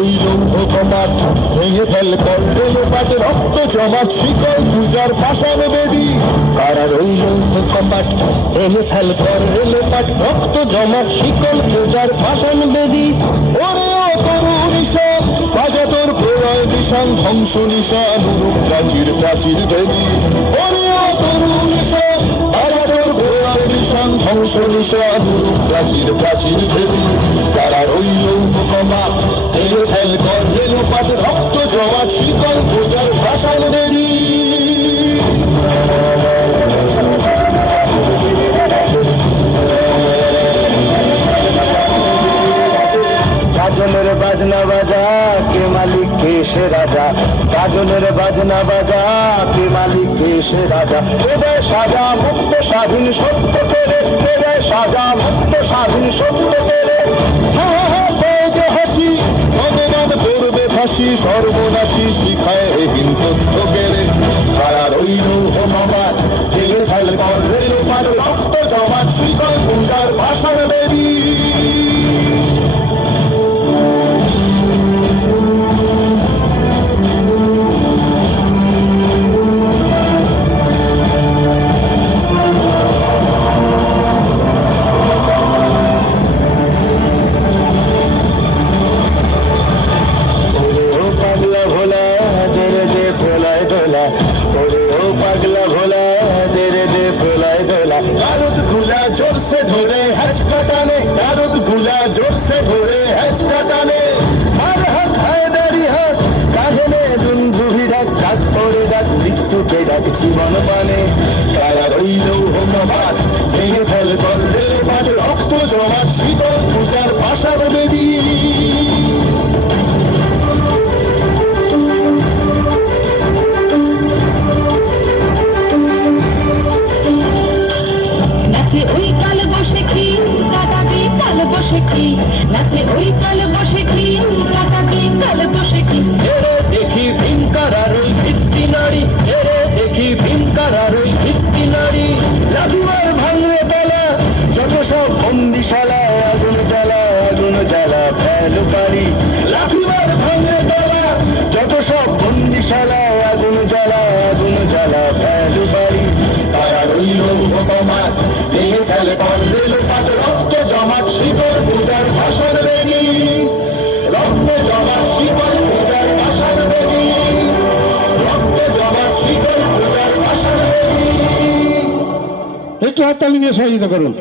ওই লৌহ কপাট ভেঙে ফেল করলে লোপাট রক্ত জমাট শিকল পূজার পাষাণ বেদী কারার ওই লৌহ কপাট ভেঙে ফেল করলে লোপাট রক্ত জমাট শিকল পূজার পাষাণ বেদী ওরে ও তরুণ সব বাজা তোর প্রলয় বিষাং ধ্বংস নিশা মুরুখ প্রাচীর প্রাচীর বেদী ওরে ও তরুণ সব বাজা তোর প্রলয় বিষাং ধ্বংস নিশা মুরুখ প্রাচীর প্রাচীর বেদী কারার ওই লৌহ কপাট ভেঙে ফেল করলে লোপাট রক্ত জমাট শিকল পূজার পাষাণ বেদী গাজনের বাজনা বাজা কে মালিক কে সে রাজা গাজনের বাজনা বাজা কে মালিক কে সে রাজা হৃদয় সাজা মুক্ত স্বাধীন সত্য করে হৃদয় সাজা মুক্ত স্বাধীন সত্য করে যে হাসি ভগবান করবে ফাঁসি সর্বনাশী শিখায় এহীন তথ্য পেরে তারা রইল হোমাবাদ ভেঙে ফেল করলে লোপাট রক্ত জমাট শিকল পূজার পাষাণ বেদী পাগলা ভোলা দেরে দে প্রলয় দোলা বারুদ গুলা জোর সে ধরে হ্যাচকা টানে বারুদ গুলা জোর সে ধরে হ্যাচকা টানে আর হাত হায়দারি হাত কাঁধে দুন্ধুভি ডাক ডাক পড়ে ডাক মৃত্যুকে ডাক জীবন পানে তারা রইল হোমাবাদ ভেঙে ফেল করলে লোপাট রক্ত জমাট শীতল পূজার পাষাণ বেদী নাচে ওই কাল বসে কি কাটাবি কাল বসে কি নাচে ওই কাল বসে কি কাটাবি কাল বসে কি এরে দেখি ভীমকারার ওই ভিত্তি নারী এরে দেখি ভীমকারার ওই ভিত্তি নারী লাভিবার ভাঙলে বেলা যত সব বন্দিশালা আগুন জ্বালা ফেল পারি লাভিবার ভাঙলে বেলা যত সব বন্দিশালা আগুন জ্বালা ফেল পারি তারা রইল ভগবান ভেঙে ফেল করলে লোপাট রক্ত জমাট শিকল পূজার ভাষণ বেদী রক্ত জমাট শিকল পূজার ভাষণ বেদী রক্ত জমাট শিকল পূজার ভাষণ বেদী একটু হাততালি দিয়ে সহযোগিতা করুন।